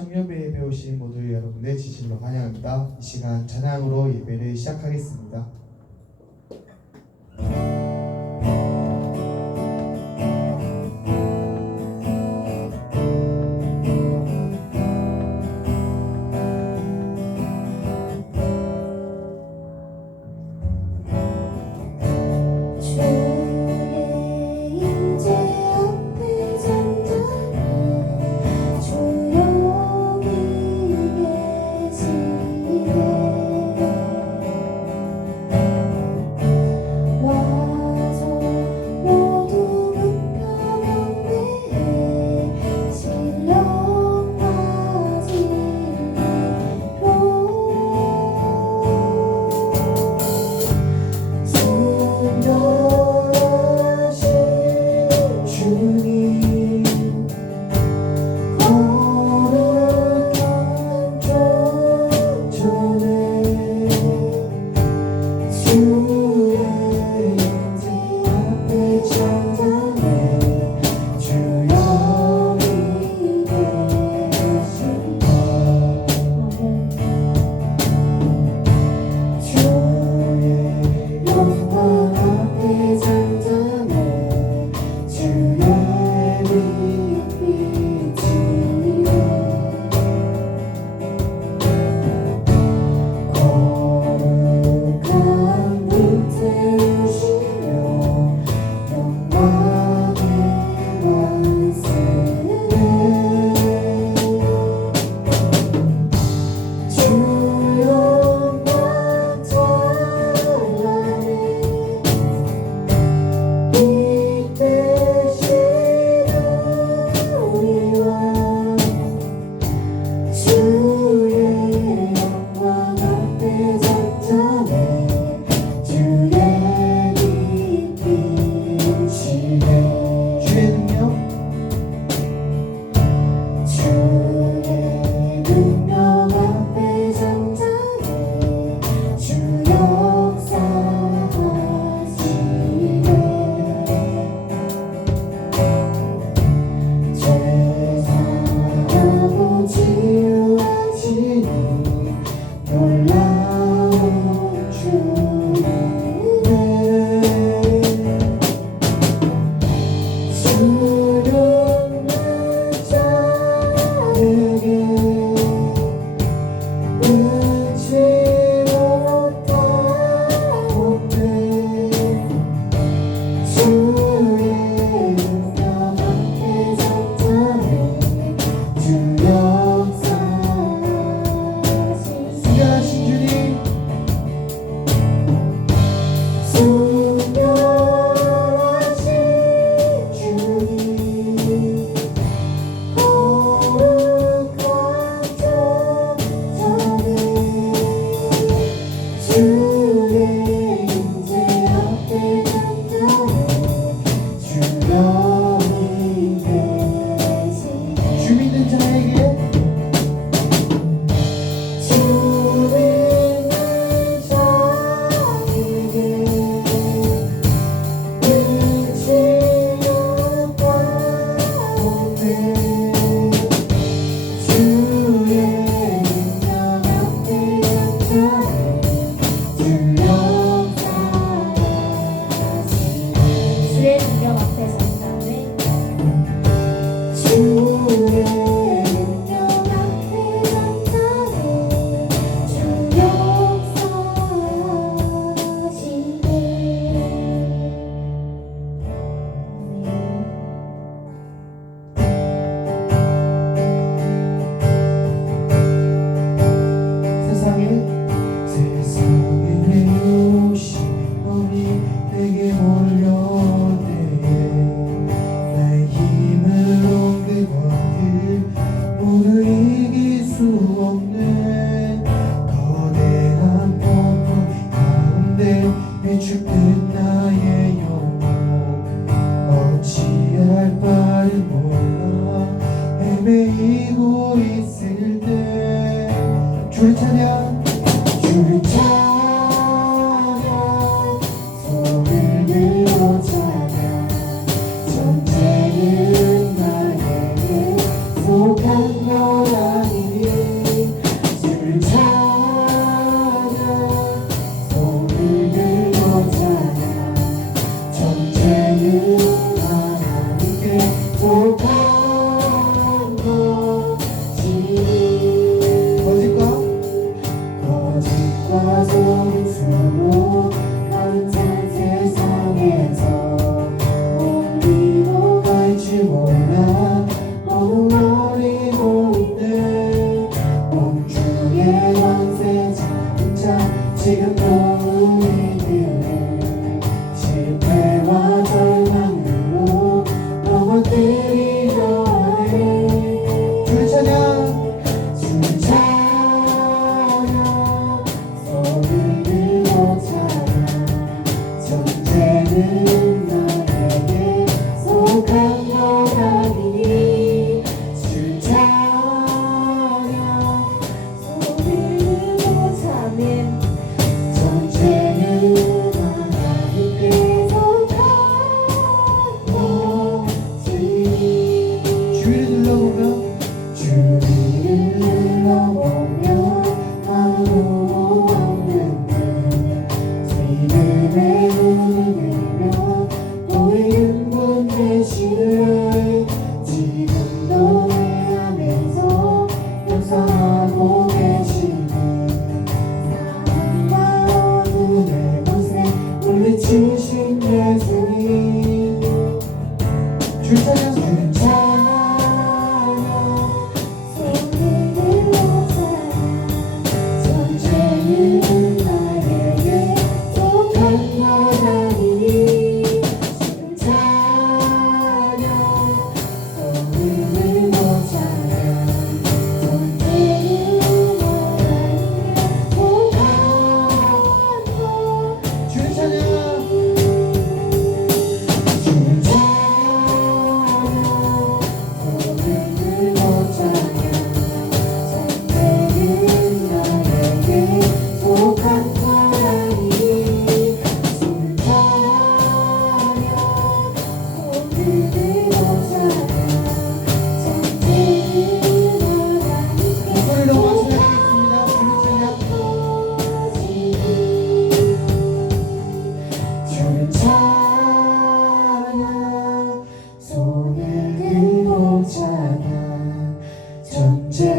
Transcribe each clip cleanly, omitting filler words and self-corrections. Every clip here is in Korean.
청년배 예배 오신 모두 여러분의 진심으로 환영합니다. 이 시간 찬양으로 예배를 시작하겠습니다.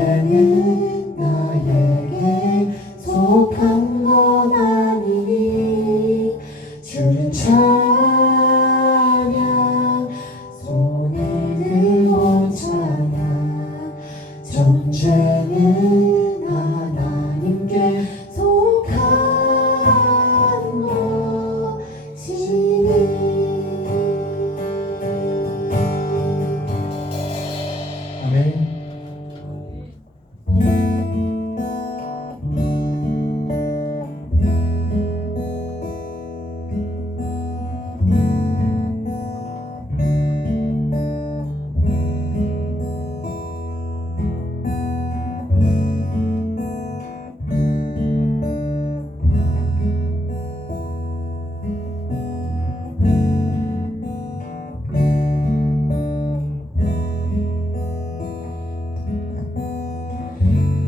존재는 나에게 속한 건 아니니 주를 찬양 손을 들고 찬양 존재는 하나님께 속한 것이니 아멘.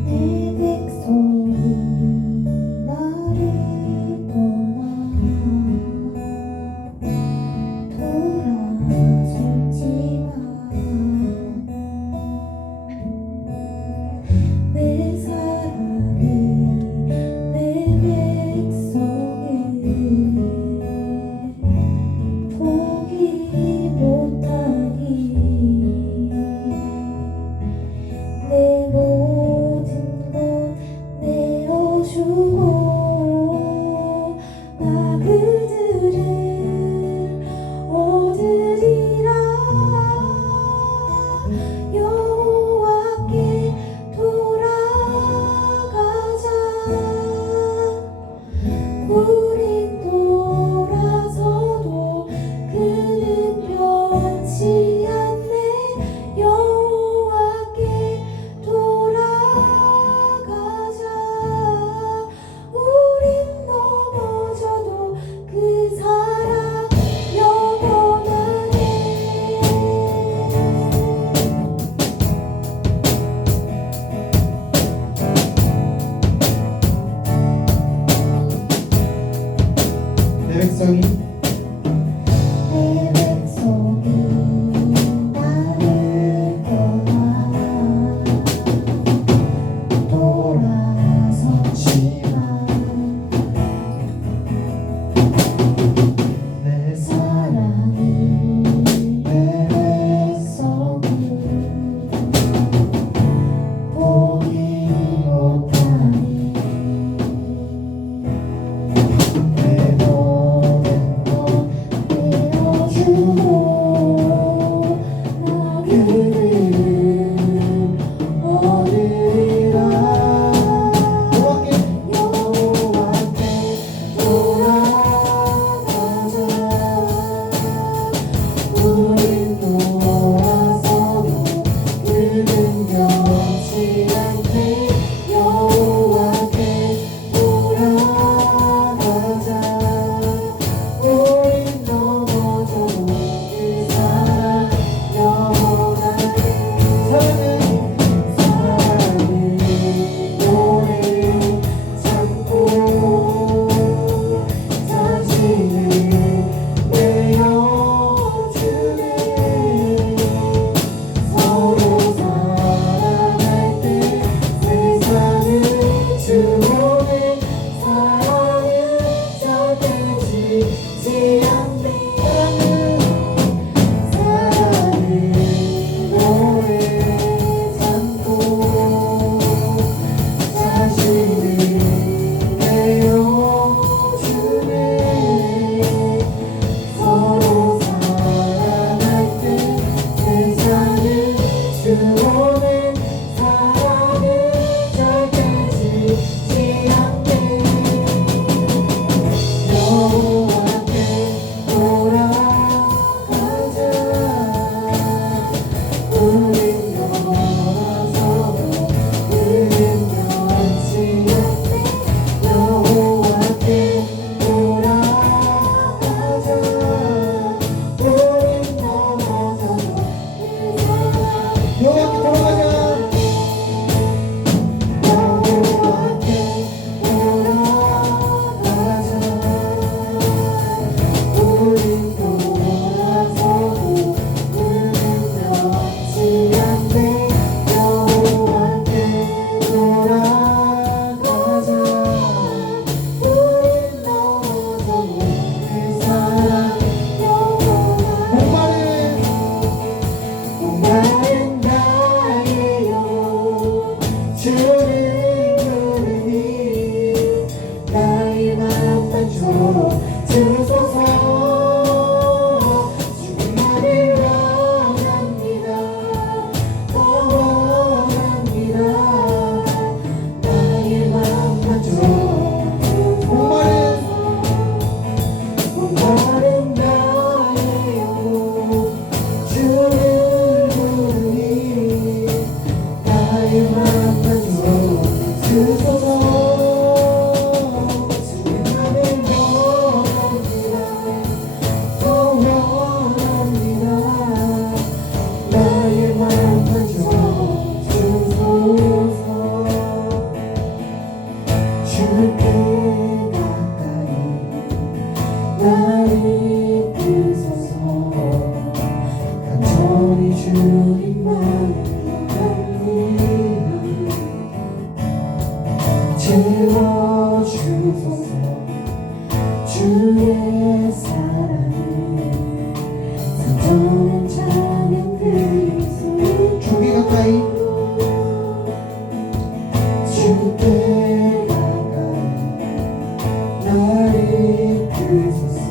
내 백성이 나를 떠나 돌아섰지만 내 사랑은 내 백성을 포기 못하니 내 모든 것 내어주고 나 그들을 얻으리라 여호와께 돌아가자 우린 돌아서도 그는 변치 않네 여호와께 돌아가자 우린 넘어져도 그 사랑 영원하네 내 백성이 내 백성이 나를 떠나 돌아섰지만 내 사랑이 내 백성을 포기 못하니 내 모든 주를 부르니 나의 맘 만져 주소서 주님만을 원합니다 더 원합니다 나의 맘 만져 목마른 나의 영혼 주를 부르니 나의 맘 만져 주소서 주님만을 원합니다 더 원합니다 나의 맘 만져 주소서 주께 가까이 나를 이끄소서 간절히 주님만을 채워주소서 주의 사랑을 산전한 찬양 드리소서 주께 가까이 주께 가까이 나를 이끄소서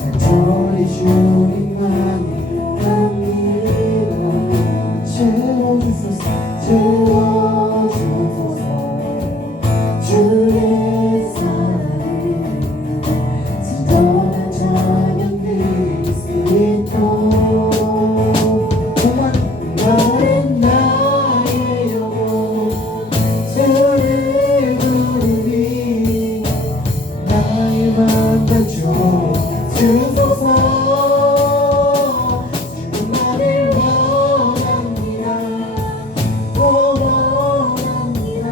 간절히 주님만을 합니다 채워주소서 주의 사랑을 진정한 찬양 드릴 수 있도록 목마른 나의 영혼 주를 부르니 나의 맘 만져 주소서 주님만을 원합니다 더 원합니다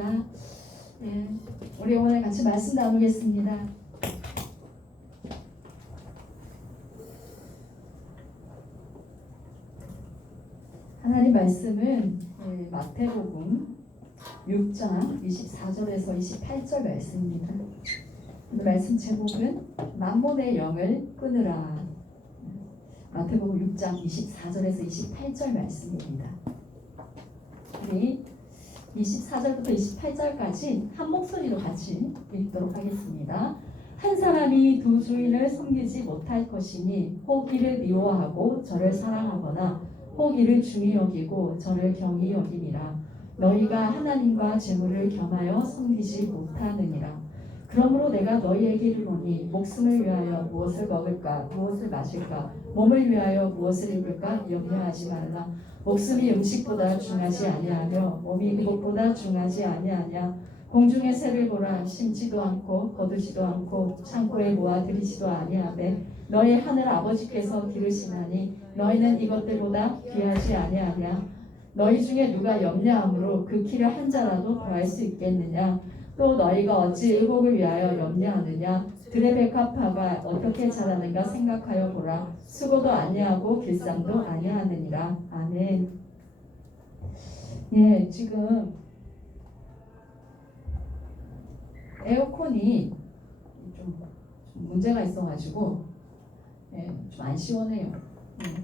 감사합니다. 예, 우리 오늘 같이 말씀 나누겠습니다. 하나님 말씀은 마태복음 6장 24절에서 28절 말씀입니다. 오늘 말씀 제목은 만몬의 영을 끊으라. 마태복음 6장 24절에서 28절 말씀입니다. 우리 24절부터 28절까지 한 목소리로 같이 읽도록 하겠습니다. 한 사람이 두 주인을 섬기지 못할 것이니 혹 이를 미워하고 저를 사랑하거나 혹 이를 중히 여기고 저를 경히 여김이라. 너희가 하나님과 재물을 겸하여 섬기지 못하느니라. 그러므로 내가 너희에게 이르노니 목숨을 위하여 무엇을 먹을까 무엇을 마실까 몸을 위하여 무엇을 입을까 염려하지 말라. 목숨이 음식보다 중하지 아니하며 몸이 그것보다 중하지 아니하냐. 공중의 새를 보라. 심지도 않고 거두지도 않고 창고에 모아 들이지도 아니하되 너희 하늘 아버지께서 기르시나니 너희는 이것들보다 귀하지 아니하냐. 너희 중에 누가 염려함으로 그 키를 한 자라도 더할 수 있겠느냐. 또 너희가 어찌 의복을 위하여 염려하느냐. 들의 백합화가 어떻게 자라는가 생각하여 보라. 수고도 아니하고 길쌈도 아니하느니라. 아멘. 예, 지금 에어컨이 좀 문제가 있어가지고 좀 안 시원해요.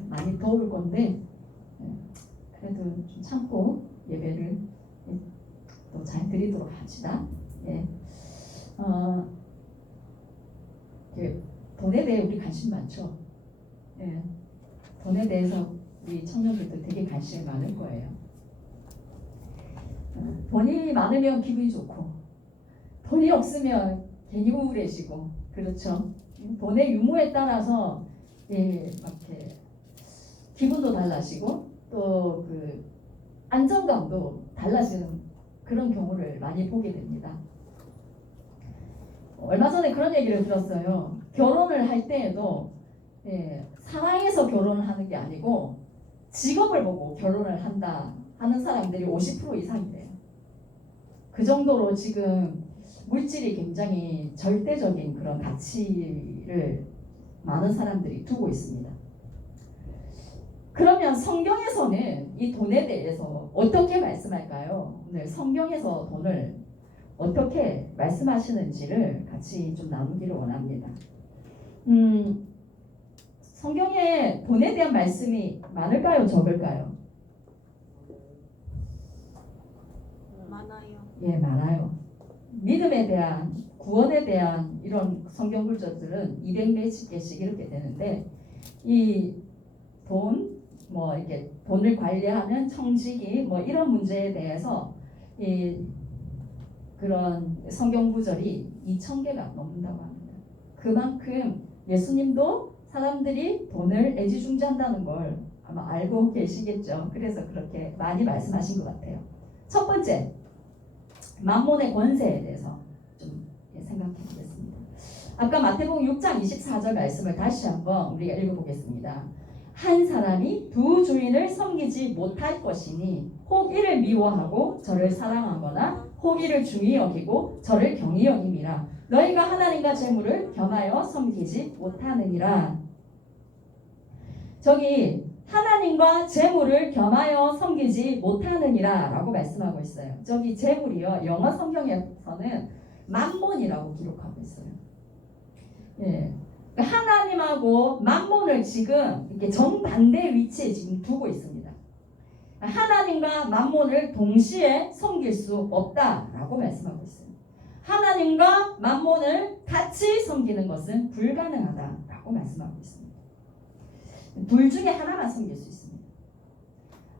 많이 더울 건데 그래도 좀 참고 예배를 또 잘 드리도록 합시다. 돈에 대해 우리 관심 많죠. 돈에 대해서 우리 청년들도 되게 관심이 많을 거예요. 돈이 많으면 기분이 좋고 돈이 없으면 괜히 우울해지고 그렇죠. 돈의 유무에 따라서 이렇게 기분도 달라지고 또 그 안정감도 달라지는 그런 경우를 많이 보게 됩니다. 얼마 전에 그런 얘기를 들었어요. 결혼을 할 때에도 사랑해서 결혼을 하는 게 아니고 직업을 보고 결혼을 한다 하는 사람들이 50% 이상이래요. 그 정도로 지금 물질이 굉장히 절대적인 그런 가치를 많은 사람들이 두고 있습니다. 그러면 성경에서는 이 돈에 대해서 어떻게 말씀할까요? 오늘 성경에서 돈을 어떻게 말씀하시는지를 같이 좀 나누기를 원합니다. 성경에 돈에 대한 말씀이 많을까요? 적을까요? 많아요. 예, 많아요. 믿음에 대한, 구원에 대한 이런 성경 구절들은 200몇 개씩 이렇게 되는데 이 돈, 이렇게 돈을 관리하는 청지기 이런 문제에 대해서 그런 성경 구절이 2000개가 넘는다고 합니다. 그만큼 예수님도 사람들이 돈을 애지중지한다는 걸 아마 알고 계시겠죠. 그래서 그렇게 많이 말씀하신 것 같아요. 첫 번째, 만몬의 권세에 대해서 좀 생각해 보겠습니다. 아까 마태복음 6장 24절 말씀을 다시 한번 우리가 읽어보겠습니다. 한 사람이 두 주인을 섬기지 못할 것이니 혹 이를 미워하고 저를 사랑하거나 혹 이를 중히 여기고 저를 경히 여김이라. 너희가 하나님과 재물을 겸하여 섬기지 못하느니라. 저기 하나님과 재물을 겸하여 섬기지 못하느니라 라고 말씀하고 있어요. 저기 재물이요, 영어 성경에서는 만몬이라고 기록하고 있어요. 하나님하고 만몬을 지금 이렇게 정반대 위치에 지금 두고 있습니다. 하나님과 만몬을 동시에 섬길 수 없다라고 말씀하고 있어요. 하나님과 만몬을 같이 섬기는 것은 불가능하다라고 말씀하고 있습니다. 둘 중에 하나만 섬길 수 있습니다.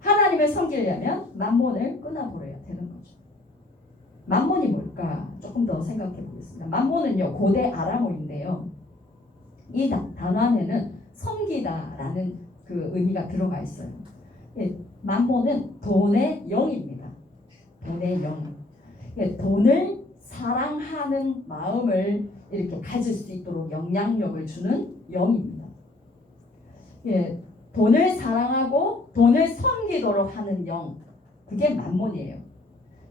하나님을 섬기려면 만몬을 끊어버려야 되는 거죠. 만몬이 뭘까? 조금 더 생각해 보겠습니다. 만몬은요, 고대 아람어인데요. 이 단어 안에는 섬기다라는 그 의미가 들어가 있어요. 만몬은 돈의 영입니다. 돈의 영. 돈을 사랑하는 마음을 이렇게 가질 수 있도록 영향력을 주는 영입니다. 돈을 사랑하고 돈을 섬기도록 하는 영, 그게 만몬이에요.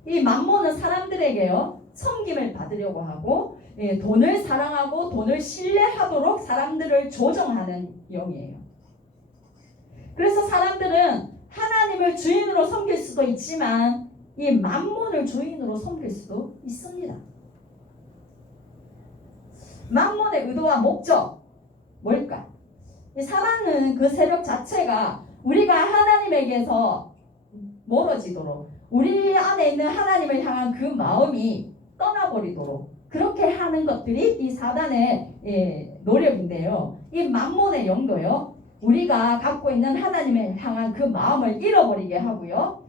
이 만몬은 사람들에게요 섬김을 받으려고 하고 돈을 사랑하고 돈을 신뢰하도록 사람들을 조정하는 영이에요. 그래서 사람들은 하나님을 주인으로 섬길 수도 있지만 이 만몬을 주인으로 섬길 수도 있습니다. 만몬의 의도와 목적 뭘까? 이 사랑은 그 세력 자체가 우리가 하나님에게서 멀어지도록 우리 안에 있는 하나님을 향한 그 마음이 떠나버리도록 그렇게 하는 것들이 이 사단의 노력인데요. 이 만몬의 영도요. 우리가 갖고 있는 하나님을 향한 그 마음을 잃어버리게 하고요.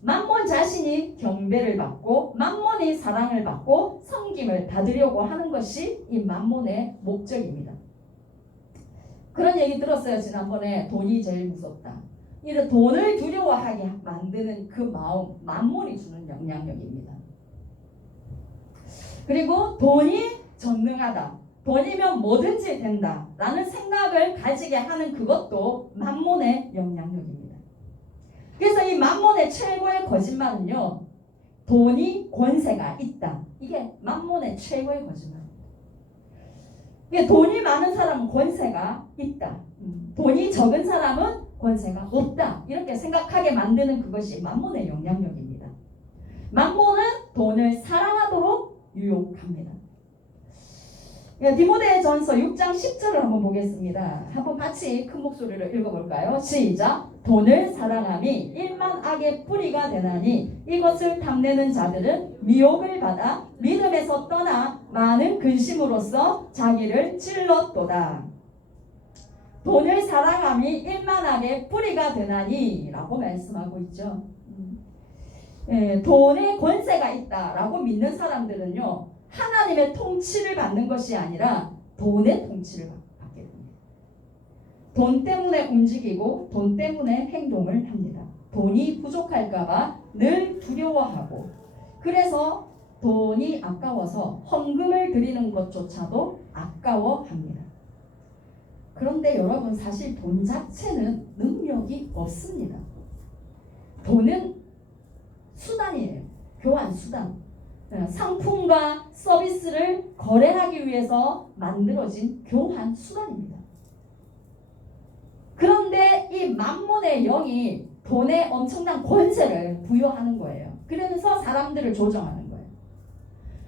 만몬 자신이 경배를 받고 만몬이 사랑을 받고 섬김을 받으려고 하는 것이 이 만몬의 목적입니다. 그런 얘기 들었어요. 지난번에 돈이 제일 무섭다. 이런 돈을 두려워하게 만드는 그 마음, 만몬이 주는 영향력입니다. 그리고 돈이 전능하다. 돈이면 뭐든지 된다. 라는 생각을 가지게 하는 그것도 만몬의 영향력입니다. 그래서 이 만몬의 최고의 거짓말은요. 돈이 권세가 있다. 이게 만몬의 최고의 거짓말입니다. 이게 돈이 많은 사람은 권세가 있다. 돈이 적은 사람은 권세가 없다. 이렇게 생각하게 만드는 그것이 만몬의 영향력입니다. 만몬은 돈을 사랑하도록 유혹합니다. 디모데전서 6장 10절을 한번 보겠습니다. 한번 같이 큰 목소리로 읽어볼까요? 시작! 돈을 사랑함이 일만 악의 뿌리가 되나니 이것을 탐내는 자들은 미혹을 받아 믿음에서 떠나 많은 근심으로써 자기를 찔렀도다. 돈을 사랑함이 일만 악의 뿌리가 되나니 라고 말씀하고 있죠. 돈에 권세가 있다라고 믿는 사람들은요. 하나님의 통치를 받는 것이 아니라 돈의 통치를 받게 됩니다. 돈 때문에 움직이고 돈 때문에 행동을 합니다. 돈이 부족할까봐 늘 두려워하고 그래서 돈이 아까워서 헌금을 드리는 것조차도 아까워합니다. 그런데 여러분 사실 돈 자체는 능력이 없습니다. 돈은 수단이에요. 교환 수단. 상품과 서비스를 거래하기 위해서 만들어진 교환 수단입니다. 그런데 이 만몬의 영이 돈에 엄청난 권세를 부여하는 거예요. 그러면서 사람들을 조정하는 거예요.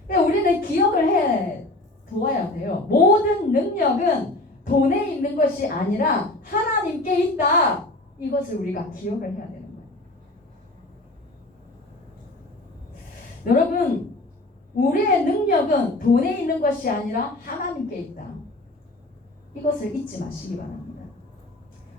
그러니까 우리는 기억을 해 두어야 돼요. 모든 능력은 돈에 있는 것이 아니라 하나님께 있다. 이것을 우리가 기억을 해야 되는 거예요. 여러분, 우리의 능력은 돈에 있는 것이 아니라 하나님께 있다. 이것을 잊지 마시기 바랍니다.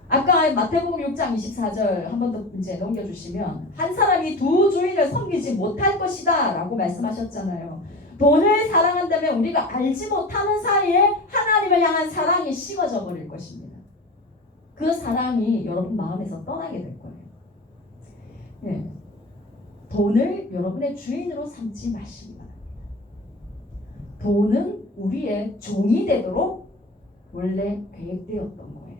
아까 마태복음 6장 24절 한 번 더 이제 넘겨주시면 한 사람이 두 주인을 섬기지 못할 것이다 라고 말씀하셨잖아요. 돈을 사랑한다면 우리가 알지 못하는 사이에 하나님을 향한 사랑이 식어져 버릴 것입니다. 그 사랑이 여러분 마음에서 떠나게 될 거예요. 네. 돈을 여러분의 주인으로 삼지 마시기 바랍니다. 돈은 우리의 종이 되도록 원래 계획되었던 거예요.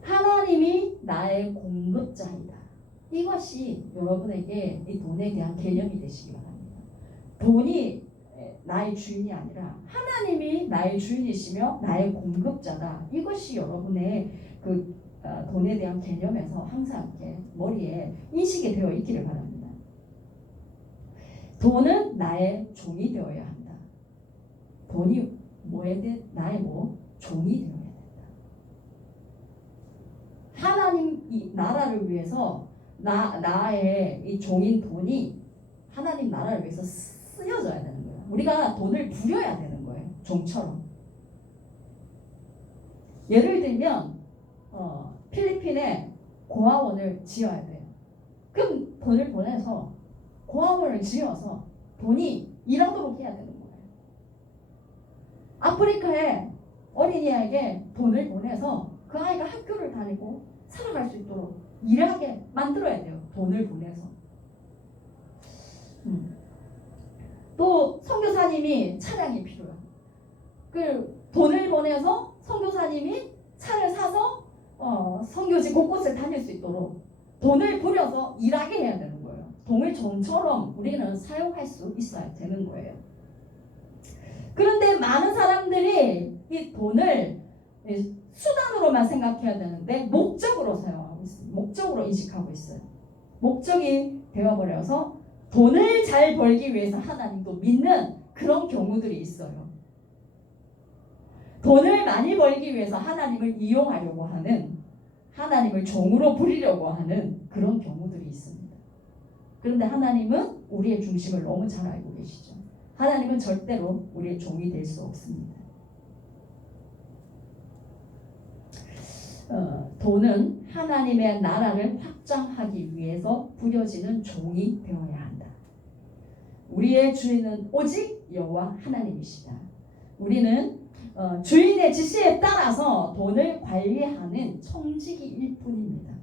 하나님이 나의 공급자이다. 이것이 여러분에게 이 돈에 대한 개념이 되시기 바랍니다. 돈이 나의 주인이 아니라 하나님이 나의 주인이시며 나의 공급자다. 이것이 여러분의 그 돈에 대한 개념에서 항상 이렇게 머리에 인식이 되어 있기를 바랍니다. 돈은 나의 종이 되어야 한다. 돈이 나의 종이 되어야 된다. 하나님 이 나라를 위해서 나의 이 종인 돈이 하나님 나라를 위해서 쓰여져야 되는 거예요. 우리가 돈을 부려야 되는 거예요. 종처럼. 예를 들면 필리핀에 고아원을 지어야 돼요. 그럼 돈을 보내서 고아원을 지어서 돈이 일하도록 해야 되는 거예요. 아프리카에 어린이에게 돈을 보내서 그 아이가 학교를 다니고 살아갈 수 있도록 일하게 만들어야 돼요. 돈을 보내서. 또 선교사님이 차량이 필요해요. 그 돈을 보내서 선교사님이 차를 사서 선교지 곳곳을 다닐 수 있도록 돈을 부려서 일하게 해야 되는 거예요. 돈을 종처럼 우리는 사용할 수 있어야 되는 거예요. 그런데 많은 사람들이 이 돈을 수단으로만 생각해야 되는데 목적으로 사용하고 있어요. 목적으로 인식하고 있어요. 목적이 되어버려서 돈을 잘 벌기 위해서 하나님도 믿는 그런 경우들이 있어요. 돈을 많이 벌기 위해서 하나님을 이용하려고 하는, 하나님을 종으로 부리려고 하는 그런 경우들이 있습니다. 그런데 하나님은 우리의 중심을 너무 잘 알고 계시죠. 하나님은 절대로 우리의 종이 될 수 없습니다. 돈은 하나님의 나라를 확장하기 위해서 부려지는 종이 되어야 한다. 우리의 주인은 오직 여호와 하나님이시다. 우리는 주인의 지시에 따라서 돈을 관리하는 청지기일 뿐입니다.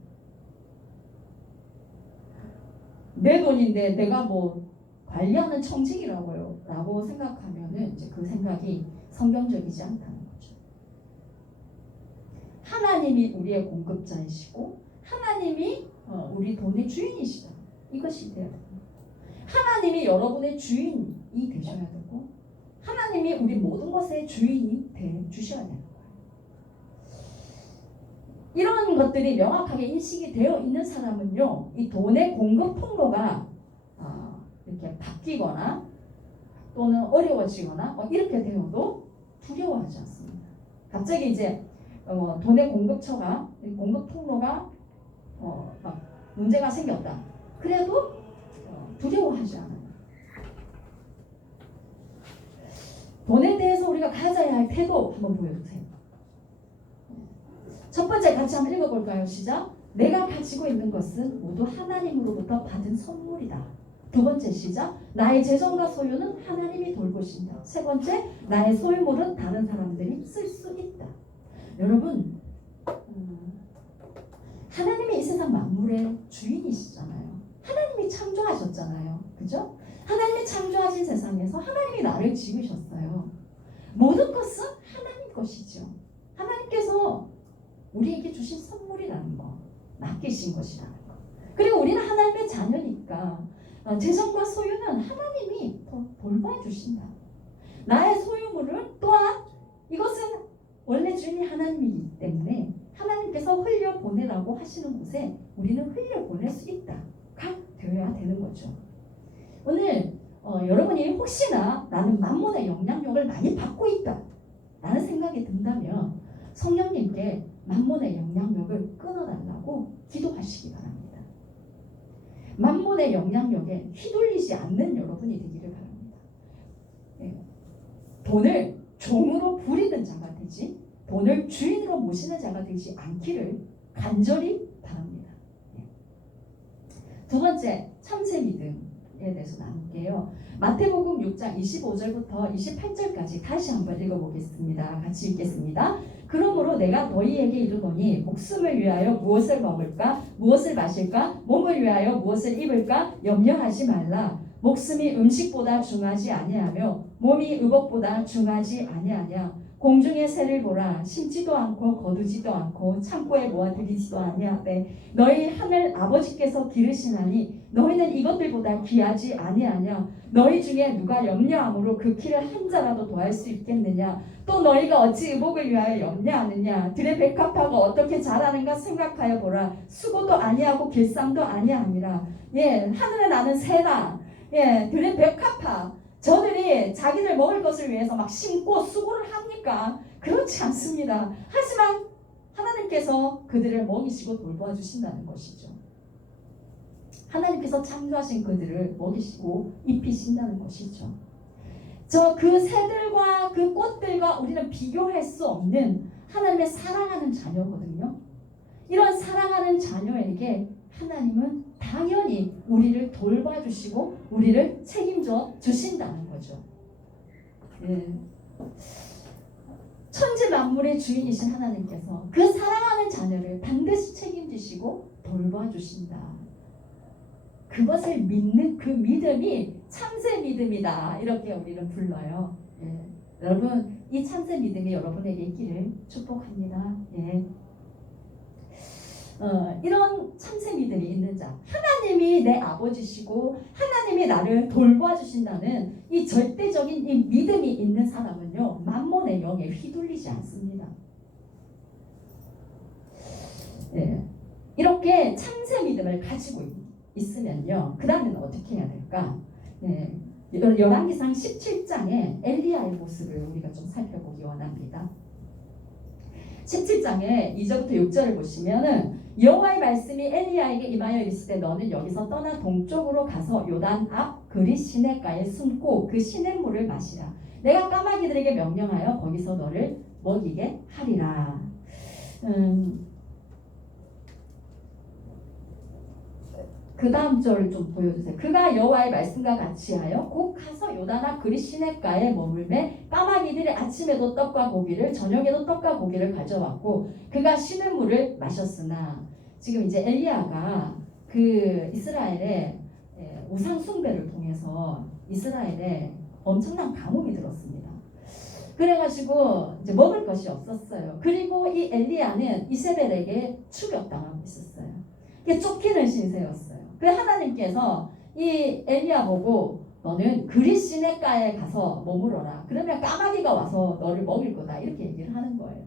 내 돈인데 내가 뭐 관리하는 청지기라고요? 라고 생각하면은 이제 그 생각이 성경적이지 않다는 거죠. 하나님이 우리의 공급자이시고 하나님이 우리 돈의 주인이시다. 이것이 돼야 됩니다. 하나님이 여러분의 주인이 되셔야 되고 하나님이 우리 모든 것의 주인이 돼 주셔야 되는 거예요. 이런 것들이 명확하게 인식이 되어 있는 사람은요, 이 돈의 공급 통로가 이렇게 바뀌거나 또는 어려워지거나 이렇게 되어도 두려워하지 않습니다. 갑자기 이제 돈의 공급처가, 공급 통로가 막 문제가 생겼다. 그래도 두려워하지 않아요. 돈에 대해서 우리가 가져야 할 태도 한번 보여주세요. 첫 번째 같이 한번 읽어볼까요? 시작. 내가 가지고 있는 것은 모두 하나님으로부터 받은 선물이다. 두 번째 시작. 나의 재정과 소유는 하나님이 돌보신다. 세 번째, 나의 소유물은 다른 사람들이 쓸 수 있다. 여러분, 하나님이 이 세상 만물의 주인이시잖아요. 하나님이 창조하셨잖아요. 그죠? 하나님이 창조하신 세상에서 하나님이 나를 지으셨어요. 모든 것은 하나님 것이죠. 하나님께서 우리에게 주신 선물이라는 거, 맡기신 것이라는 거. 그리고 우리는 하나님의 자녀니까 재정과 소유는 하나님이 돌봐주신다. 나의 소유물은 또한 이것은 원래 주인이 하나님이기 때문에 하나님께서 흘려보내라고 하시는 곳에 우리는 흘려보낼 수 있다가 되어야 되는 거죠. 오늘 여러분이 혹시나 나는 만몬의 영향력을 많이 받고 있다 라는 생각이 든다면 성령님께 만몬의 영향력을 끊어달라고 기도하시기 바랍니다. 만몬의 영향력에 휘둘리지 않는 여러분이 되기를 바랍니다. 돈을 종으로 부리는 자가 되지 돈을 주인으로 모시는 자가 되지 않기를 간절히 바랍니다. 두 번째, 참새 믿음에 대해서 나눌게요. 마태복음 6장 25절부터 28절까지 다시 한번 읽어보겠습니다. 같이 읽겠습니다. 그러므로 내가 너희에게 이르노니 목숨을 위하여 무엇을 먹을까 무엇을 마실까 몸을 위하여 무엇을 입을까 염려하지 말라. 목숨이 음식보다 중하지 아니하며 몸이 의복보다 중하지 아니하냐. 공중의 새를 보라. 심지도 않고 거두지도 않고 창고에 모아들이지도 아니하되 너희 하늘 아버지께서 기르시나니 너희는 이것들보다 귀하지 아니하냐. 너희 중에 누가 염려함으로 그 키를 한 자라도 더할 수 있겠느냐. 또 너희가 어찌 의복을 위하여 염려하느냐. 들의 백합화가 어떻게 자라는가 생각하여 보라. 수고도 아니하고 길쌈도 아니하니라. 하늘에 나는 새나 들의 백합화 저들이 자기들 먹을 것을 위해서 막 심고 수고를 합니까? 그렇지 않습니다. 하지만 하나님께서 그들을 먹이시고 돌보아 주신다는 것이죠. 하나님께서 창조하신 그들을 먹이시고 입히신다는 것이죠. 그 새들과 그 꽃들과 우리는 비교할 수 없는 하나님의 사랑하는 자녀거든요. 이런 사랑하는 자녀에게 하나님은 당연히 우리를 돌봐주시고 우리를 책임져 주신다는 거죠. 천지 만물의 주인이신 하나님께서 그 사랑하는 자녀를 반드시 책임지시고 돌봐주신다. 그것을 믿는 그 믿음이 참새 믿음이다. 이렇게 우리는 불러요. 여러분, 이 참새 믿음이 여러분에게 있기를 축복합니다. 이런 참새 믿음이 있는 자, 하나님이 내 아버지시고 하나님이 나를 돌봐주신다는 이 절대적인 이 믿음이 있는 사람은요, 만몬의 영에 휘둘리지 않습니다. 네. 이렇게 참새 믿음을 가지고 있으면요, 그 다음에는 어떻게 해야 될까? 네. 열왕기상 17장에 엘리야의 모습을 우리가 좀 살펴보기 원합니다. 17장에 2절부터 6절을 보시면은 여호와의 말씀이 엘리야에게 임하여 이르시되 너는 여기서 떠나 동쪽으로 가서 요단 앞 그리 시냇가에 숨고 그 시냇물을 마시라. 내가 까마귀들에게 명령하여 거기서 너를 먹이게 하리라. 그 다음 절을 좀 보여주세요. 그가 여호와의 말씀과 같이 하여 곧 가서 요단 앞 그리 시냇가에 머물매 까마귀들이 아침에도 떡과 고기를 저녁에도 떡과 고기를 가져왔고 그가 시냇물을 마셨으나, 지금 이제 엘리야가 그 이스라엘의 우상 숭배를 통해서 이스라엘에 엄청난 가뭄이 들었습니다. 그래가지고 이제 먹을 것이 없었어요. 그리고 이 엘리야는 이세벨에게 추격당하고 있었어요. 이게 쫓기는 신세였어요. 그래서 하나님께서 이 엘리야 보고 너는 그리 시냇가에 가서 머물러라. 그러면 까마귀가 와서 너를 먹일 거다. 이렇게 얘기를 하는 거예요.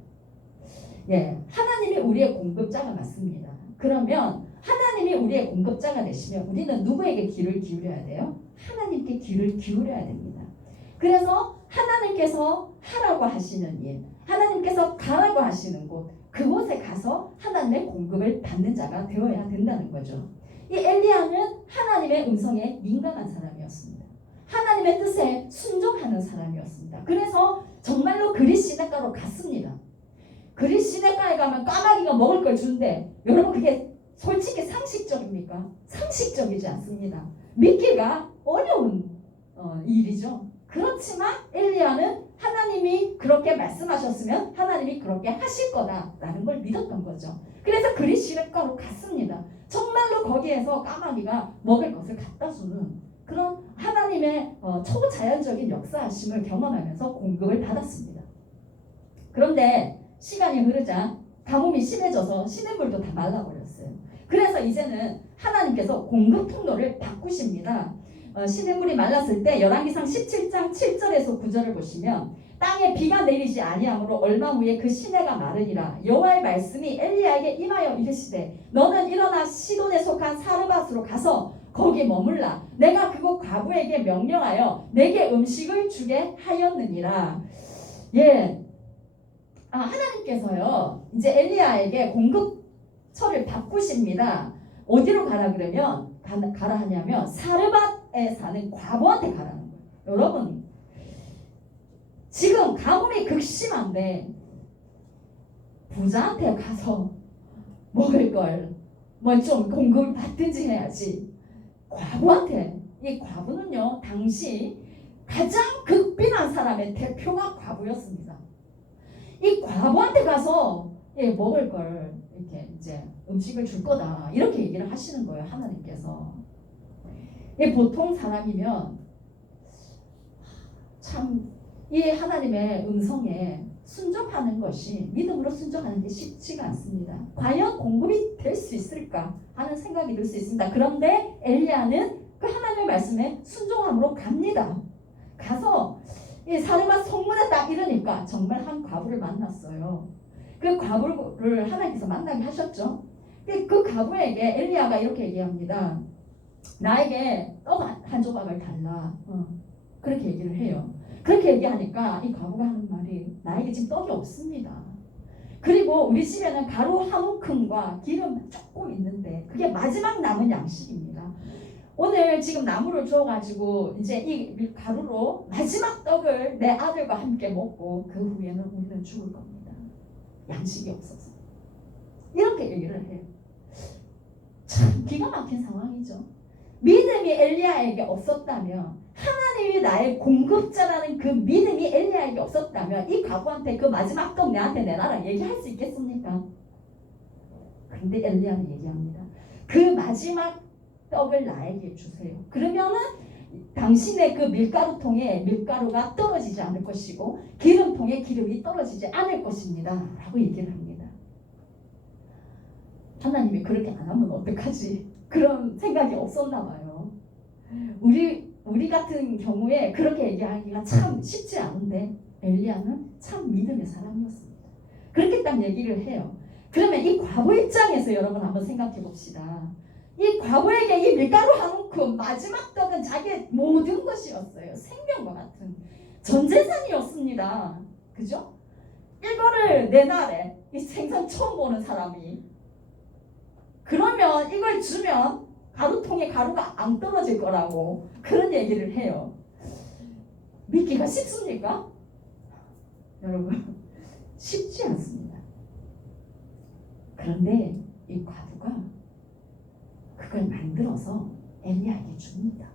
예, 하나님이 우리의 공급자가 맞습니다. 그러면 하나님이 우리의 공급자가 되시면 우리는 누구에게 귀를 기울여야 돼요? 하나님께 귀를 기울여야 됩니다. 그래서 하나님께서 하라고 하시는 일, 하나님께서 가라고 하시는 곳, 그곳에 가서 하나님의 공급을 받는 자가 되어야 된다는 거죠. 이 엘리야는 하나님의 음성에 민감한 사람이었습니다. 하나님의 뜻에 순종하는 사람이었습니다. 그래서 정말로 그리 시냇가로 갔습니다. 그리 시냇가에 가면 까마귀가 먹을 걸 주는데, 여러분 그게 솔직히 상식적입니까? 상식적이지 않습니다. 믿기가 어려운 일이죠. 그렇지만 엘리야는 하나님이 그렇게 말씀하셨으면 하나님이 그렇게 하실 거다라는 걸 믿었던 거죠. 그래서 그리 시냇가로 갔습니다. 정말로 거기에서 까마귀가 먹을 것을 갖다 주는 그런 하나님의 초자연적인 역사하심을 경험하면서 공급을 받았습니다. 그런데 시간이 흐르자 가뭄이 심해져서 시냇물도 다 말라버렸어요. 그래서 이제는 하나님께서 공급 통로를 바꾸십니다. 시냇물이 말랐을 때 열왕기상 17장 7절에서 9절을 보시면 땅에 비가 내리지 아니하므로 얼마 후에 그 시내가 마르니라. 여호와의 말씀이 엘리야에게 임하여 이르시되 너는 일어나 시돈에 속한 사르밧으로 가서 거기 머물라. 내가 그곳 과부에게 명령하여 내게 음식을 주게 하였느니라. 예, 하나님께서요 이제 엘리야에게 공급처를 바꾸십니다. 어디로 가라 그러면 가라 하냐면 사르밧에 사는 과부한테 가라는 거예요. 여러분 지금 가뭄이 극심한데 부자한테 가서 먹을 걸 뭐 좀 공급을 받든지 해야지. 과부한테, 이 과부는요 당시 가장 극빈한 사람의 대표가 과부였습니다. 이 과부한테 가서 먹을 걸 이렇게 이제 음식을 줄 거다 이렇게 얘기를 하시는 거예요. 하나님께서. 보통 사람이면 참 이 하나님의 음성에 순종하는 것이, 믿음으로 순종하는 게 쉽지가 않습니다. 과연 공급이 될 수 있을까 하는 생각이 들 수 있습니다. 그런데 엘리야는 그 하나님의 말씀에 순종함으로 갑니다. 가서 이 사르밧 성문에 딱 이르니까 정말 한 과부를 만났어요. 그 과부를 하나님께서 만나게 하셨죠. 그 과부에게 엘리야가 이렇게 얘기합니다. 나에게 떡 한 조각을 달라. 그렇게 얘기를 해요. 그렇게 얘기하니까 이 과부가 하는 말이 나에게 지금 떡이 없습니다. 그리고 우리 집에는 가루 한 움큼과 기름 조금 있는데 그게 마지막 남은 양식입니다. 오늘 지금 나무를 주어가지고 이제 이 가루로 마지막 떡을 내 아들과 함께 먹고 그 후에는 우리는 죽을 겁니다. 양식이 없어서. 이렇게 얘기를 해요. 참 기가 막힌 상황이죠. 믿음이 엘리야에게 없었다면, 하나님이 나의 공급자라는 그 믿음이 엘리야에게 없었다면 이 과부한테 그 마지막 떡 내한테 내놔라 얘기할 수 있겠습니까? 그런데 엘리야는 얘기합니다. 그 마지막 떡을 나에게 주세요. 그러면은 당신의 그 밀가루통에 밀가루가 떨어지지 않을 것이고 기름통에 기름이 떨어지지 않을 것입니다 라고 얘기를 합니다. 하나님이 그렇게 안 하면 어떡하지? 그런 생각이 없었나 봐요. 우리 같은 경우에 그렇게 얘기하기가 참 쉽지 않은데 엘리야는 참 믿음의 사람이었습니다. 그렇게 딱 얘기를 해요. 그러면 이 과부 입장에서 여러분 한번 생각해 봅시다. 이 과부에게 이 밀가루 한 움큼 마지막 떡은 자기의 모든 것이었어요. 생명과 같은 전 재산이었습니다. 그죠? 이거를 내 날에 이 생선 처음 보는 사람이 그러면 이걸 주면 가루통에 가루가 안 떨어질 거라고 그런 얘기를 해요. 믿기가 쉽습니까? 여러분 쉽지 않습니다. 그런데 이 과부가 그걸 만들어서 엘리야에게 줍니다.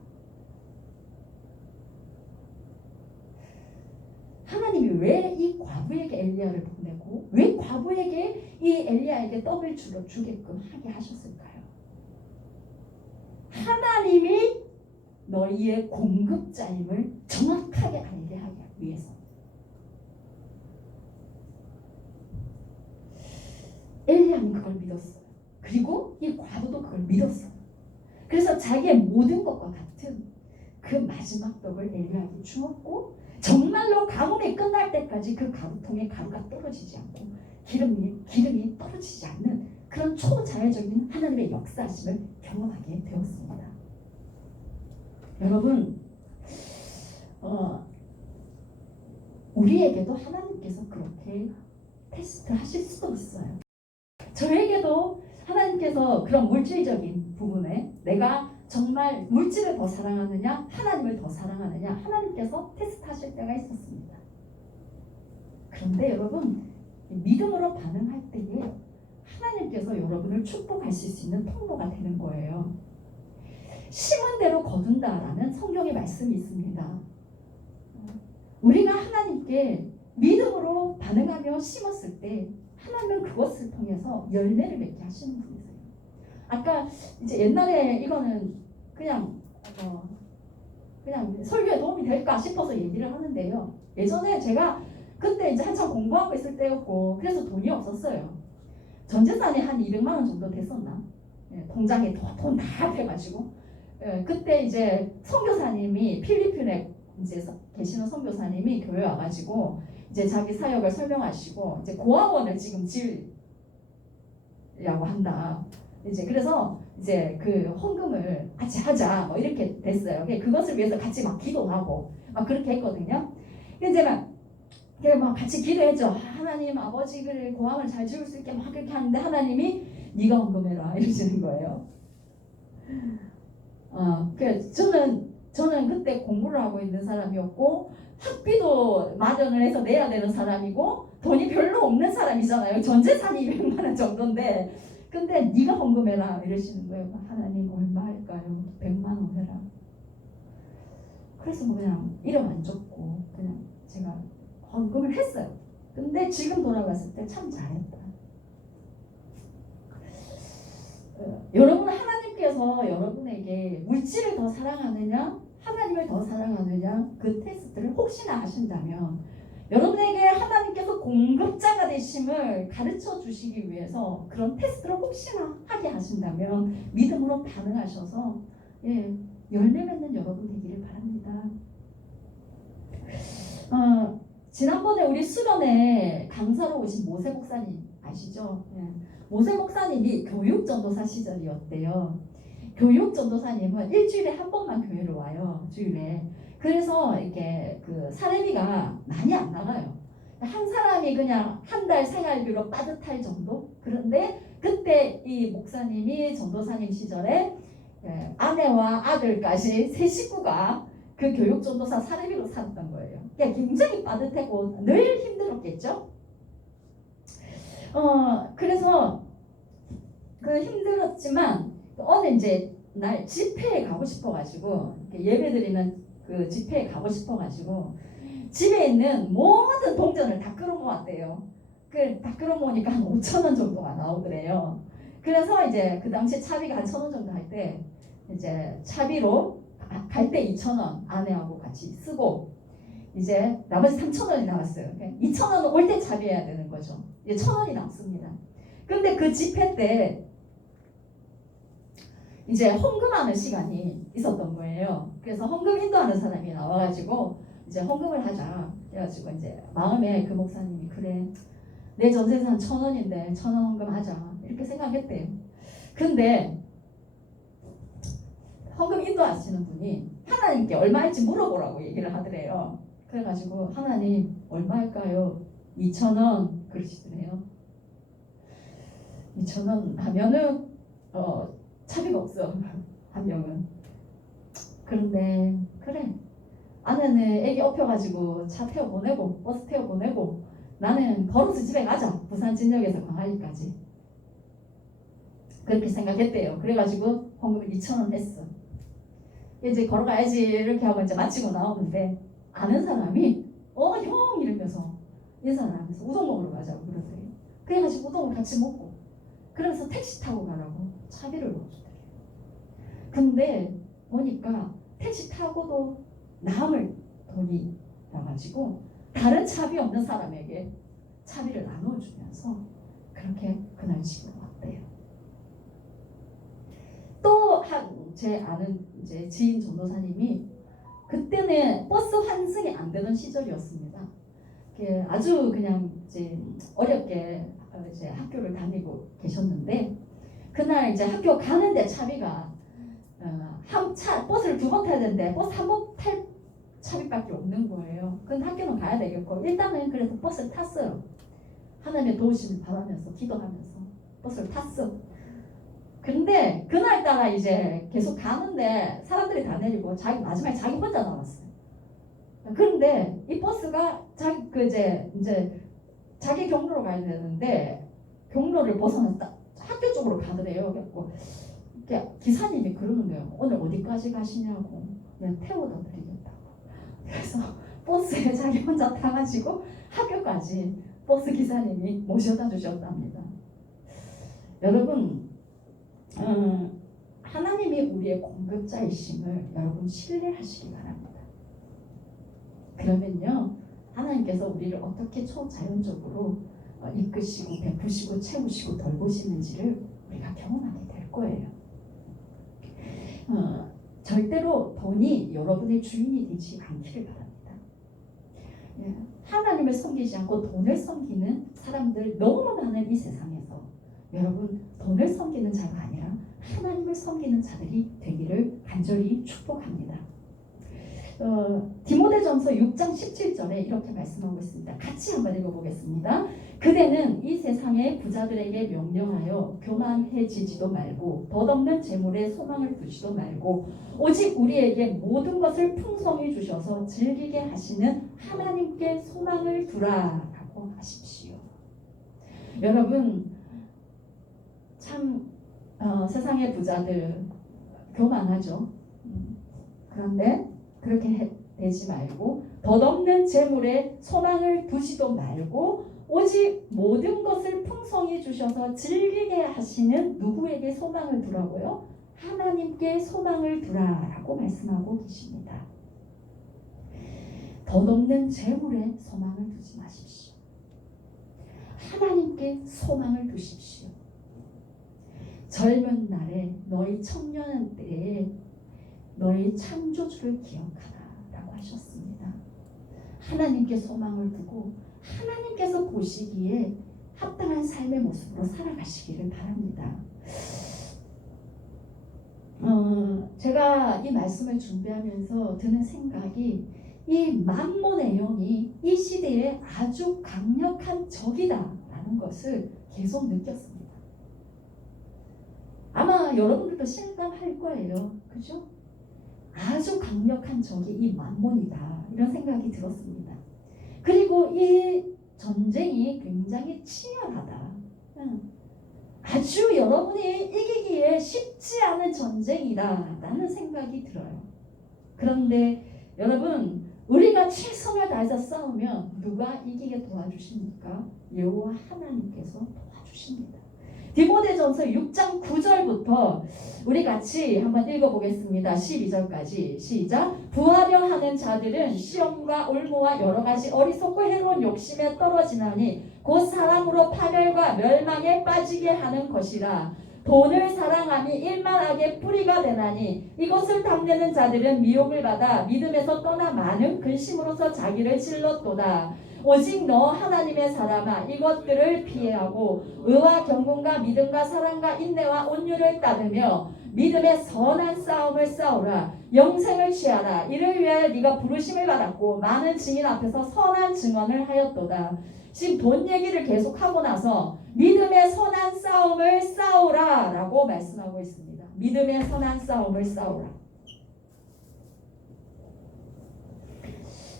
하나님이 왜 이 과부에게 엘리야를 보내고 왜 과부에게 이 엘리야에게 떡을 주게끔 하게 하셨을까요? 하나님이 너희의 공급자임을 정확하게 알게 하기 위해서. 엘리야는 그걸 믿었어요. 그리고 이 과부도 그걸 믿었어요. 그래서 자기의 모든 것과 같은 그 마지막 떡을 엘리야에게 주었고 정말로 가뭄이 끝날 때까지 그 가루통에 가루가 떨어지지 않고 기름이 떨어지지 않는 그런 초자연적인 하나님의 역사심을 경험하게 되었습니다. 여러분, 우리에게도 하나님께서 그렇게 테스트 하실 수도 있어요. 저에게도 하나님께서 그런 물질적인 부분에 내가 정말 물질을 더 사랑하느냐 하나님을 더 사랑하느냐 하나님께서 테스트하실 때가 있었습니다. 그런데 여러분 믿음으로 반응할 때에 하나님께서 여러분을 축복하실 수 있는 통로가 되는 거예요. 심은 대로 거둔다라는 성경의 말씀이 있습니다. 우리가 하나님께 믿음으로 반응하며 심었을 때 하나님은 그것을 통해서 열매를 맺게 하시는 분이세요. 아까 이제 옛날에 이거는 그냥 설교에 도움이 될까 싶어서 얘기를 하는데요. 예전에 제가 그때 이제 한참 공부하고 있을 때였고 그래서 돈이 없었어요. 전 재산이 한 200만 원 정도 됐었나? 통장에 돈 다 합해가지고 그때 이제 선교사님이 필리핀에 이제 계시는 선교사님이 교회 와가지고 이제 자기 사역을 설명하시고 이제 고아원을 지금 지으려고 한다. 이제 그래서 이제 그 헌금을 같이 하자 뭐 이렇게 됐어요. 그것을 위해서 같이 막 기도하고 막 그렇게 했거든요. 이제 막 같이 기도했죠. 하나님 아버지 그 고아원을 잘 지을 수 있게 막 그렇게 하는데 하나님이 네가 헌금해라 이러시는 거예요. 저는 그때 공부를 하고 있는 사람이었고 학비도 마련을 해서 내야 되는 사람이고 돈이 별로 없는 사람이잖아요. 전 재산이 200만 원 정도인데 근데 네가 헌금해라 이러시는 거예요. 하나님 얼마 할까요? 100만 원 해라. 그래서 뭐 그냥 이름 안 줬고 그냥 제가 헌금을 했어요. 근데 지금 돌아봤을 때 참 잘했다. 여러분 하나님께서 여러분에게 물질을 더 사랑하느냐 하나님을 더 사랑하느냐 그 테스트를 혹시나 하신다면 여러분에게 하나님께서 공급자가 되심을 가르쳐 주시기 위해서 그런 테스트를 혹시나 하게 하신다면 믿음으로 반응하셔서 열매 맺는 여러분 되기를 바랍니다. 지난번에 우리 수련회 강사로 오신 모세 목사님 아시죠? 모세 목사님이 교육전도사 시절이었대요. 교육전도사님은 일주일에 한 번만 교회를 와요. 주일에. 그래서 이렇게 그 사례비가 많이 안 나가요. 한 사람이 그냥 한 달 생활비로 빠듯할 정도? 그런데 그때 이 목사님이 전도사님 시절에 아내와 아들까지 세 식구가 그 교육전도사 사례비로 살았던 거예요. 그러니까 굉장히 빠듯하고 늘 힘들었겠죠? 그래서 그 힘들었지만 어느 이제 날 집회에 가고 싶어가지고 예배드리는 그 집회에 가고 싶어가지고 집에 있는 모든 동전을 다 끌어모았대요. 다 끌어모으니까 한 5,000원 정도가 나오더래요. 그래서 이제 그 당시 차비가 한 1,000원 정도 할 때 이제 차비로 갈 때 2,000원 아내하고 같이 쓰고 이제 나머지 3,000원이 나왔어요. 2,000원은 올 때 차비해야 되는 거죠. 이제 1,000원이 남습니다. 근데 그 집회 때 이제 헌금하는 시간이 있었던 거예요. 그래서 헌금 인도하는 사람이 나와가지고 이제 헌금을 하자. 그래가지고 이제 마음에 그 목사님이 그래 내 전재산 1,000원인데 1,000원 헌금하자 이렇게 생각했대요. 근데 헌금 인도하시는 분이 하나님께 얼마일지 물어보라고 얘기를 하더래요. 그래가지고 하나님 얼마일까요? 2,000원 그러시더래요. 2,000원 하면은 차비가 없어 한 명은. 그런데 그래 아내는 애기 업혀가지고 차 태워 보내고 버스 태워 보내고 나는 걸어서 집에 가자. 부산 진역에서 광안리까지 그렇게 생각했대요. 그래가지고 헌금을 2,000원 했어. 이제 걸어가야지 이렇게 하고 이제 마치고 나오는데 아는 사람이 형 이러면서 인사를 하면서 우동 먹으러 가자고 그러더래요. 그래가지고 우동을 같이 먹고 그러면서 택시 타고 가라고 차비를 넣어주더래요. 근데 보니까 택시 타고도 남을 돈이 나가지고 다른 차비 없는 사람에게 차비를 나눠주면서 그렇게 그날 집으로 왔대요. 또 제 아는 이제 지인 전도사님이 그때는 버스 환승이 안 되던 시절이었습니다. 아주 그냥 이제 어렵게 이제 학교를 다니고 계셨는데 그날 이제 학교 가는데 차비가 버스를 2번 타야 되는데 버스 1번 탈 차비밖에 없는 거예요. 근데 학교는 가야 되겠고 일단은 그래서 버스를 탔어요. 하나님의 도우심을 바라면서 기도하면서 버스를 탔어. 근데 그날따라 이제 계속 가는데 사람들이 다 내리고 마지막에 자기 혼자 남았어요. 그런데 이 버스가 이제 자기 경로로 가야 되는데 경로를 벗어났다 학교 쪽으로 가더래요. 그래서 기사님이 그러는 거예요. 오늘 어디까지 가시냐고. 그냥 태워다 드리겠다고. 그래서 버스에 자기 혼자 타가지고 학교까지 버스 기사님이 모셔다 주셨답니다. 여러분 하나님이 우리의 공급자이심을 여러분 신뢰하시기 바랍니다. 그러면요 하나님께서 우리를 어떻게 초자연적으로 이끄시고 베푸시고 채우시고 돌보시는지를 우리가 경험하게 될 거예요. 절대로 돈이 여러분의 주인이 되지 않기를 바랍니다. 하나님을 섬기지 않고 돈을 섬기는 사람들 너무 많은 이 세상에서 여러분 돈을 섬기는 자가 아니라 하나님을 섬기는 자들이 되기를 간절히 축복합니다. 디모데전서 6장 17절에 이렇게 말씀하고 있습니다. 같이 한번 읽어보겠습니다. 그대는 이 세상의 부자들에게 명령하여 교만해지지도 말고 덧없는 재물에 소망을 두지도 말고 오직 우리에게 모든 것을 풍성히 주셔서 즐기게 하시는 하나님께 소망을 두라라고 하십시오. 여러분 참 세상의 부자들 교만하죠. 그런데 그렇게 되지 말고 덧없는 재물에 소망을 두지도 말고 오직 모든 것을 풍성히 주셔서 즐기게 하시는 누구에게 소망을 두라고요? 하나님께 소망을 두라라고 말씀하고 계십니다. 덧없는 재물에 소망을 두지 마십시오. 하나님께 소망을 두십시오. 젊은 날에 너희 청년 때에 너희 창조주를 기억하라 라고 하셨습니다. 하나님께 소망을 두고 하나님께서 보시기에 합당한 삶의 모습으로 살아가시기를 바랍니다. 제가 이 말씀을 준비하면서 드는 생각이 이 만몬의 영이 이 시대에 아주 강력한 적이다라는 것을 계속 느꼈습니다. 아마 여러분들도 실감할 거예요. 그죠? 아주 강력한 적이 이 만몬이다. 이런 생각이 들었습니다. 그리고 이 전쟁이 굉장히 치열하다. 아주 여러분이 이기기에 쉽지 않은 전쟁이다. 라는 생각이 들어요. 그런데 여러분 우리가 최선을 다해서 싸우면 누가 이기게 도와주십니까? 여호와 하나님께서 도와주십니다. 디모데전서 6장 9절부터 우리 같이 한번 읽어보겠습니다. 12절까지 시작. 부하려 하는 자들은 시험과 올무와 여러 가지 어리석고 해로운 욕심에 떨어지나니 곧 사람으로 파멸과 멸망에 빠지게 하는 것이라. 돈을 사랑함이 일만하게 뿌리가 되나니 이것을 탐내는 자들은 미움을 받아 믿음에서 떠나 많은 근심으로서 자기를 찔렀도다. 오직 너 하나님의 사람아 이것들을 피해하고 의와 경건과 믿음과 사랑과 인내와 온유를 따르며 믿음의 선한 싸움을 싸우라. 영생을 취하라. 이를 위하여 네가 부르심을 받았고 많은 증인 앞에서 선한 증언을 하였도다. 지금 돈 얘기를 계속하고 나서 믿음의 선한 싸움을 싸우라 라고 말씀하고 있습니다. 믿음의 선한 싸움을 싸우라.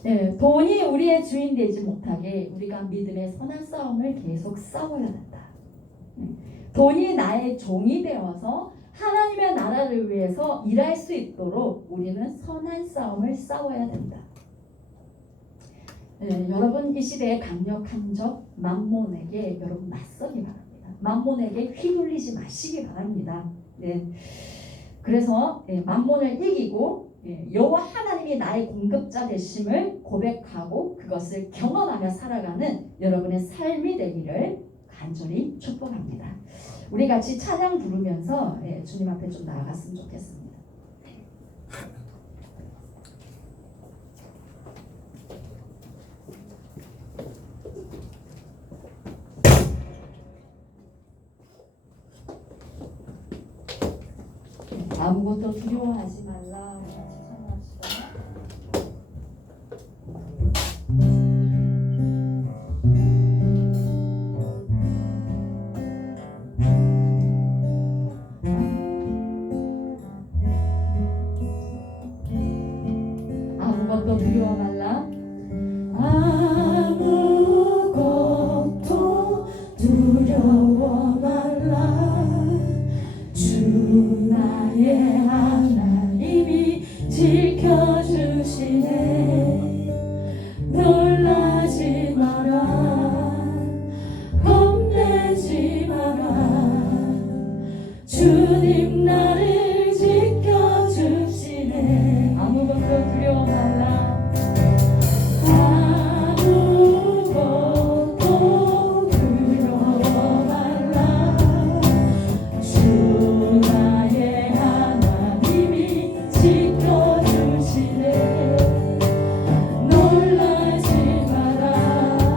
네, 돈이 우리의 주인 되지 못하게 우리가 믿음의 선한 싸움을 계속 싸워야 된다. 돈이 나의 종이 되어서 하나님의 나라를 위해서 일할 수 있도록 우리는 선한 싸움을 싸워야 된다. 네, 여러분 이 시대의 강력한 적 만몬에게 여러분 맞서기 바랍니다. 만몬에게 휘둘리지 마시기 바랍니다. 네. 그래서 만몬을 이기고 여호와 하나님이 나의 공급자 되심을 고백하고 그것을 경험하며 살아가는 여러분의 삶이 되기를 간절히 축복합니다. 우리 같이 찬양 부르면서 주님 앞에 좀 나아갔으면 좋겠습니다. 아무것도 두려워하지 말라. 찬양합시다. 아무것도 두려워 말라. 아무것도 두려워 말라. 주 나의 하나님이 지켜주시네. 놀라지 마라. 겁내지 마라. 주님 나를 지켜주시네. 아무것도 두려워 말라. 아무것도 두려워 말라. 주 나의 하나님이 지켜주시네. 놀라지 마라.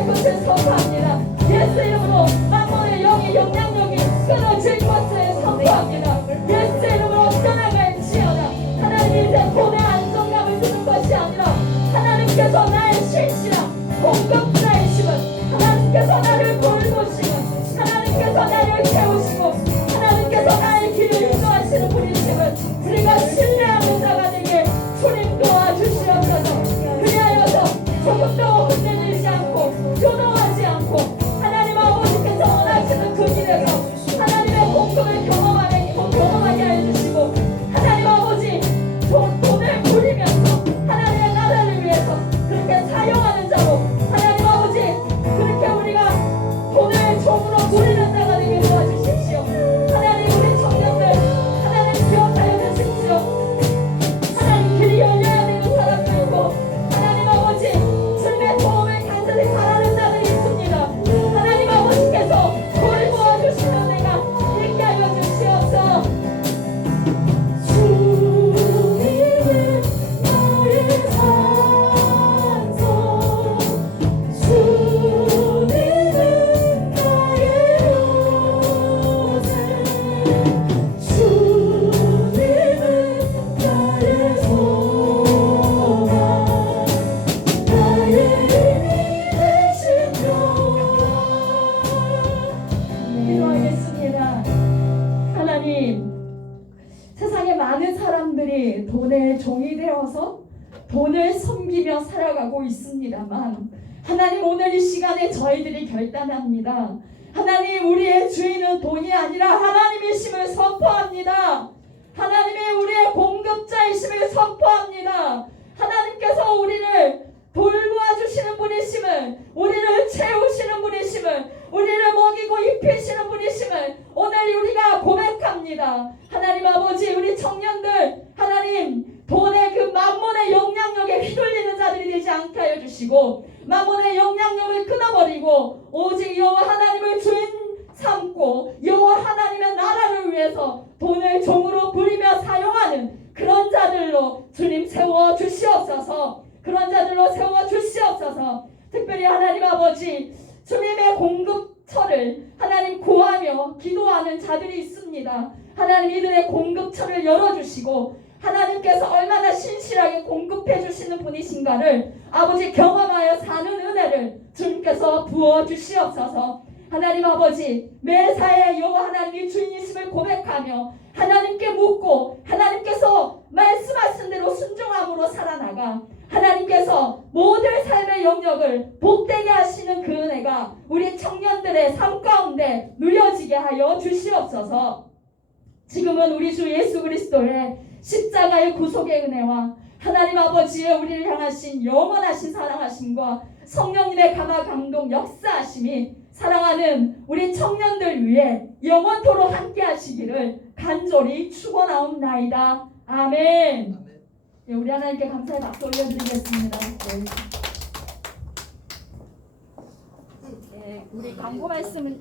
끊어질 것을 선포합니다. 예수 이름으로 만몬의 영의 영향력이 끊어질 것을 선포합니다. 예수 이름으로 떠나갈지어다. 하나님 이제 돈의 안정감을 주는 것이 아니라 하나님께서 나의 신실함 공급자이심은 하나님께서 나를 돌보시면 하나님께서 나를 채우시고 하나님께서 나의 길을 인도하시는 분이심을 우리가 신뢰하는 자가 되게 주님 도와주시옵소서. 그리하여서 조금도 흔들리지 않고 요동하지 않고 하나님 아버지께서 원하시는 그 길에서 하나님의 공급을 경험하게 해주시고 하나님 아버지 돈을 부리면서 하나님의 나라를 위해서 그렇게 사용하는 자로 하나님 아버지 그렇게 우리가 돈을 종으로 부리는 자가 되게 도와주십시오. 하나님 우리 청년들 하나님 기억하여 주십시오. 하나님 길이 열려야 되는 사람도 있고 하나님 아버지 주님의 도움을 간절히 바라는 자들이 있습니다. 하나님 아버지께서 돌보아 주시는 내가 있게 하여 주시옵소서. 주님은 나의 산성 주님은 나의 요새 주님은 나의 소망 나의 힘이 되시며 기도하겠습니다. 하나님 세상에 많은 사람들이 돈의 종이 되어서 돈을 섬기며 살아가고 있습니다만 하나님 오늘 이 시간에 저희들이 결단합니다. 하나님 우리의 주인은 돈이 아니라 하나님이심을 선포합니다. 하나님이 우리의 공급자이심을 선포합니다. 하나님께서 우리를 돌보아 주시는 분이심을 우리를 채우시는 분이심을 우리를 먹이고 입히시는 분이심을 오늘 우리가 고백합니다. 하나님 아버지 우리 청년들 하나님 돈의 그 만몬의 영향력에 휘둘리는 자들이 되지 않게 하여 주시고 만몬의 영향력을 끊어버리고 오직 여호와 하나님을 주인 삼고 여호와 하나님의 나라를 위해서 돈을 종으로 부리며 사용하는 그런 자들로 주님 세워 주시옵소서. 그런 자들로 세워 주시옵소서. 특별히 하나님 아버지 주님의 공급처를 하나님 구하며 기도하는 자들이 있습니다. 하나님 이들의 공급처를 열어주시고 하나님께서 얼마나 신실하게 공급해 주시는 분이신가를 아버지 경험하여 사는 은혜를 주님께서 부어 주시옵소서. 하나님 아버지 매사에 여호와 하나님이 주인이심을 고백하며 하나님께 묻고 하나님께서 말씀하신 대로 순종함으로 살아나가 하나님께서 모든 삶의 영역을 복되게 하시는 그 은혜가 우리 청년들의 삶 가운데 누려지게 하여 주시옵소서. 지금은 우리 주 예수 그리스도의 십자가의 구속의 은혜와 하나님 아버지의 우리를 향하신 영원하신 사랑하심과 성령님의 감화 강동 역사하심이 사랑하는 우리 청년들 위해 영원토록 함께 하시기를 간절히 축원하옵나이다. 아멘. 네, 우리 하나님께 감사의 박수 올려드리겠습니다. 네, 우리 광고 말씀은